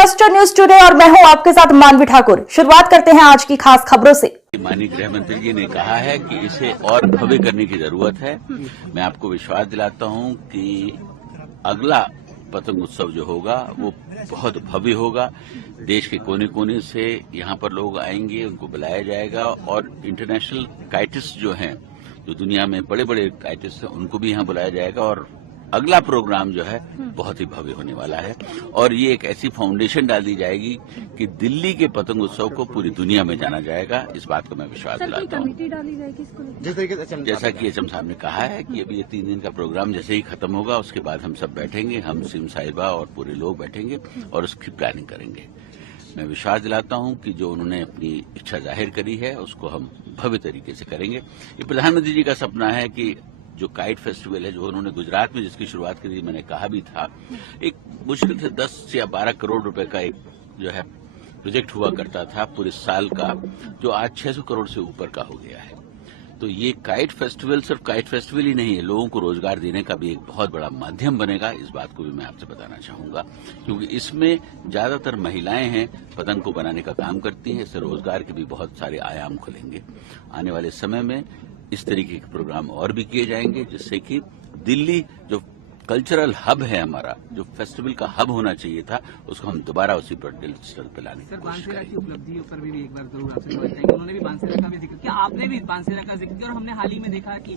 Cluster news today और मैं हूं आपके साथ मानवी ठाकुर। शुरुआत करते हैं आज की खास खबरों से। माननीय गृह मंत्री जी ने कहा है कि इसे और भव्य करने की जरूरत है। मैं आपको विश्वास दिलाता हूं कि अगला पतंग उत्सव जो होगा वो बहुत भव्य होगा। देश के कोने कोने से यहां पर लोग आएंगे, उनको बुलाया जाएगा और इंटरनेशनल काइटिस्ट जो हैं, जो दुनिया में बड़े बड़े काइटिस्ट हैं, उनको भी यहां बुलाया जाएगा और अगला प्रोग्राम जो है बहुत ही भव्य होने वाला है। और ये एक ऐसी फाउंडेशन डाल दी जाएगी कि दिल्ली के पतंग उत्सव को पूरी दुनिया में जाना जाएगा। इस बात को मैं विश्वास दिलाता हूँ। जैसा कि एचएम साहब ने कहा है कि अभी ये 3 दिन का प्रोग्राम जैसे ही खत्म होगा उसके बाद हम सब बैठेंगे, हम सिम साहिबा और पूरे लोग बैठेंगे और उसकी प्लानिंग करेंगे। मैं विश्वास दिलाता हूं कि जो उन्होंने अपनी इच्छा जाहिर करी है उसको हम भव्य तरीके से करेंगे। ये प्रधानमंत्री जी का सपना है कि जो काइट फेस्टिवल है, जो उन्होंने गुजरात में जिसकी शुरुआत करी, मैंने कहा भी था, एक मुश्किल से 10 या 12 करोड़ रुपए का एक जो है प्रोजेक्ट हुआ करता था पूरे साल का, जो आज 600 करोड़ से ऊपर का हो गया है। तो ये काइट फेस्टिवल सिर्फ काइट फेस्टिवल ही नहीं है, लोगों को रोजगार देने का भी एक बहुत बड़ा माध्यम बनेगा। इस बात को भी मैं आपसे बताना चाहूंगा, क्योंकि इसमें ज्यादातर महिलाएं हैं, पतंग को बनाने का काम करती हैं। इससे रोजगार के भी बहुत सारे आयाम खुलेंगे। आने वाले समय में इस तरीके के प्रोग्राम और भी किए जाएंगे, जिससे कि दिल्ली जो कल्चरल हब है हमारा, जो फेस्टिवल का हब होना चाहिए था, उसको हम दोबारा उसी पर स्तर पर लाने की कोशिश करेंगे। की उपलब्धियों पर भी एक बार जरूर आपसे जानना चाहेंगे। उन्होंने भी बांसेरा का भी जिक्र किया, आपने भी बांसेरा का जिक्र किया और हमने हाल ही में देखा कि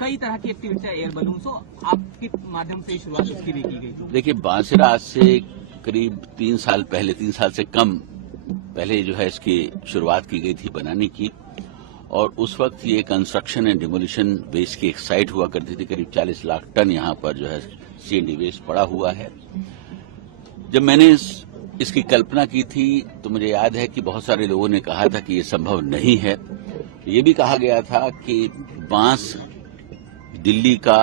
कई तरह की एक्टिविटी एयर बलून, सो आपके माध्यम से शुरुआत उसकी भी की गई। देखिए, बांसेरा आज से करीब 3 साल पहले, 3 साल से कम पहले जो है इसकी शुरुआत की गई थी बनाने की। और उस वक्त ये कंस्ट्रक्शन एंड डिमोलिशन वेस्ट की एक साइट हुआ करती थी। करीब 40 लाख टन यहाँ पर जो है सीएनडी वेस्ट पड़ा हुआ है। जब मैंने इसकी कल्पना की थी तो मुझे याद है कि बहुत सारे लोगों ने कहा था कि ये संभव नहीं है। ये भी कहा गया था कि बांस दिल्ली का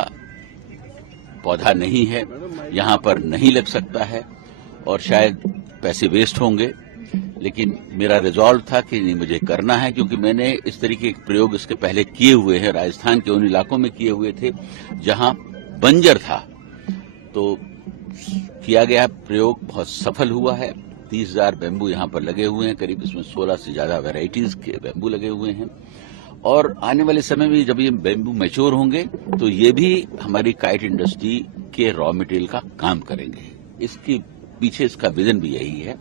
पौधा नहीं है, यहाँ पर नहीं लग सकता है और शायद पैसे वेस्ट होंगे। लेकिन मेरा रिजॉल्व था कि नहीं, मुझे करना है, क्योंकि मैंने इस तरीके के प्रयोग इसके पहले किए हुए हैं। राजस्थान के उन इलाकों में किए हुए थे जहां बंजर था, तो किया गया प्रयोग बहुत सफल हुआ है। 30,000 बैम्बू यहां पर लगे हुए हैं, करीब इसमें 16 से ज्यादा वेराइटीज के बैम्बू लगे हुए हैं। और आने वाले समय में जब ये बैम्बू मैच्योर होंगे तो ये भी हमारी काइट इंडस्ट्री के रॉ मटेरियल का काम करेंगे। इसकी पीछे इसका विजन भी यही है।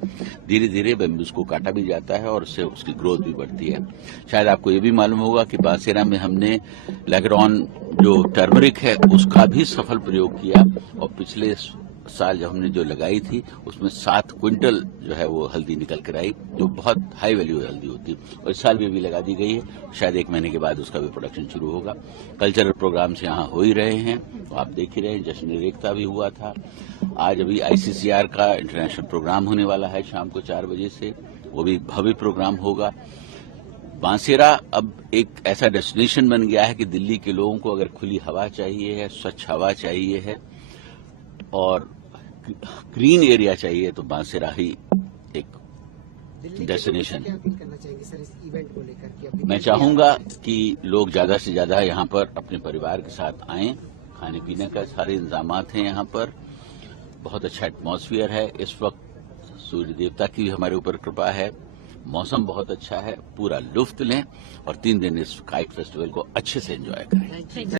धीरे धीरे बैम्बूस को काटा भी जाता है और उससे उसकी ग्रोथ भी बढ़ती है। शायद आपको ये भी मालूम होगा कि बांसेरा में हमने लैग्रॉन जो टर्मरिक है उसका भी सफल प्रयोग किया और पिछले साल जब हमने जो लगाई थी उसमें 7 क्विंटल जो है वो हल्दी निकल कर आई, जो बहुत हाई वैल्यू हल्दी होती है। और इस साल भी लगा दी गई है। शायद 1 महीने के बाद उसका भी प्रोडक्शन शुरू होगा। कल्चरल प्रोग्राम्स यहाँ हो ही रहे हैं, तो आप देख ही रहे हैं। जश्न एकता भी हुआ था। आज अभी आईसीसीआर का इंटरनेशनल प्रोग्राम होने वाला है शाम को 4 बजे से, वो भी भव्य प्रोग्राम होगा। बांसेरा अब एक ऐसा डेस्टिनेशन बन गया है कि दिल्ली के लोगों को अगर खुली हवा चाहिए है, स्वच्छ हवा चाहिए है और ग्रीन एरिया चाहिए, तो बांसेरा ही एक डेस्टिनेशन। मैं चाहूंगा कि लोग ज्यादा से ज्यादा यहाँ पर अपने परिवार के साथ आएं। खाने पीने का सारे इंतजामात हैं यहाँ पर। बहुत अच्छा एटमॉस्फेयर है। इस वक्त सूर्य देवता की भी हमारे ऊपर कृपा है। मौसम बहुत अच्छा है। पूरा लुत्फ लें और 3 दिन इस काइट फेस्टिवल को अच्छे से एंजॉय करें।